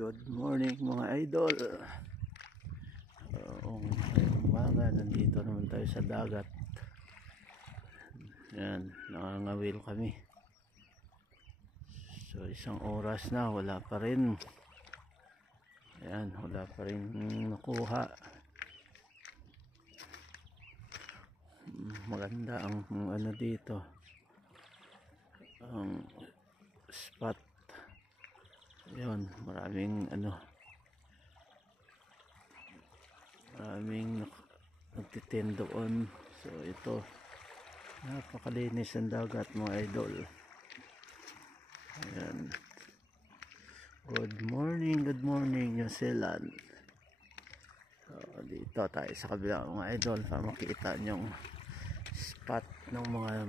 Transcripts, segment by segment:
Good morning mga idol. Umaga, nandito naman tayo sa dagat. Yan, nangangawil kami. So isang oras na, wala pa rin. Yan, wala pa rin nakuha. Maganda ang ano dito, ang spot. Yun, maraming nagtitinda doon. So ito, napakalinis ang dagat mga idol. Ayan. Good morning New Zealand. So dito tayo sa kabila mga idol para makita nyong spot ng mga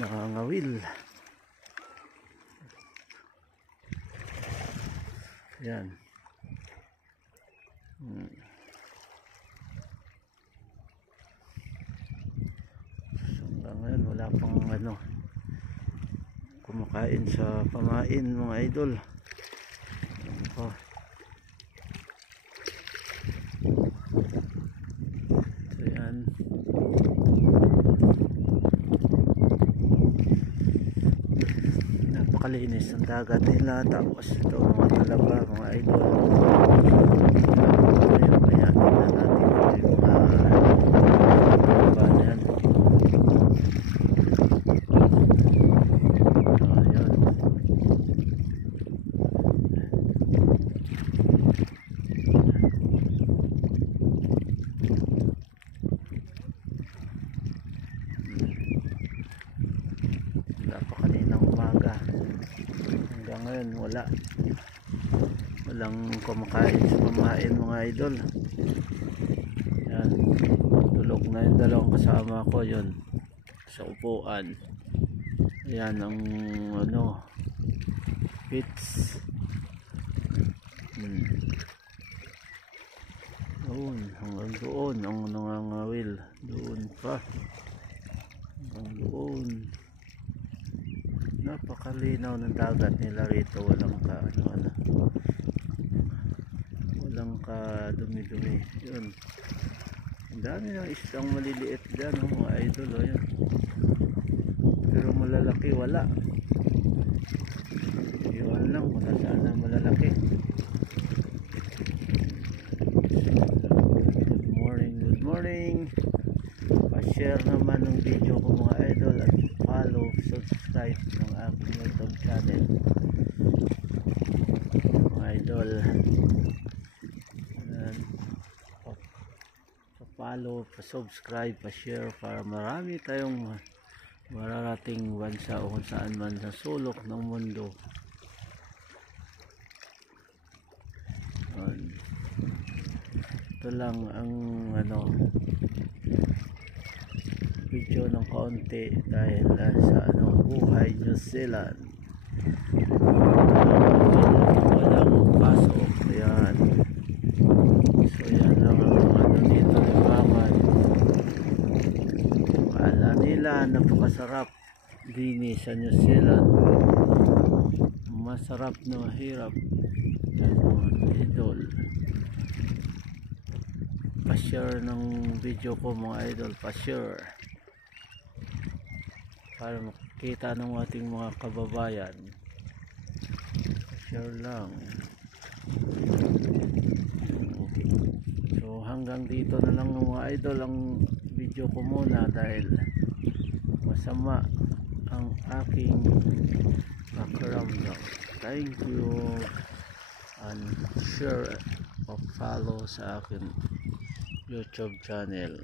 nakangawil. Yan. So, hanggang ngayon wala pang kumakain sa pamain mga idol. So, yan. Napakalinis ang dagat nila. Tapos ito mga talaba mga idol. Kaya tingnan natin ito yung talaba na yan. Ayan. Napakaninang umaga. Hanggang ngayon walang kumakain sa pamain mga idol. Yan, tulog na yung dalawang kasama ko yun sa upuan. Yan ang pits. Doon, hanggang doon ang nangangawil. Doon pa hanggang doon. Napakalinaw ng dagat nila rito. Walang ka dumi-dumi. Yun, ang dami ng isang maliliit dyan mga idol. Yun. Pero malalaki wala. Iwan lang kung nasaan ang malalaki. Good morning. Pa-share naman ng video ko mga idol at follow, subscribe ng aking YouTube channel mga idol. Pa-follow, pa-subscribe, pa-share para marami tayong mararating bansa o kung saan man sa sulok ng mundo. Ito lang ang video ng konti dahil sa buhay New Zealand. Walang pasok. Ayan. So yan lang ang dito libangan. Akala nila napakasarap dini sa New Zealand. Masarap na mahirap. Idol. Pa-share ng video ko mga idol. Pa-share. Para makita ng ating mga kababayan. Pa-share lang. So hanggang dito na lang mga idol ang video ko muna dahil masama ang aking pakiramdam. Thank you and share o follow sa akin YouTube channel.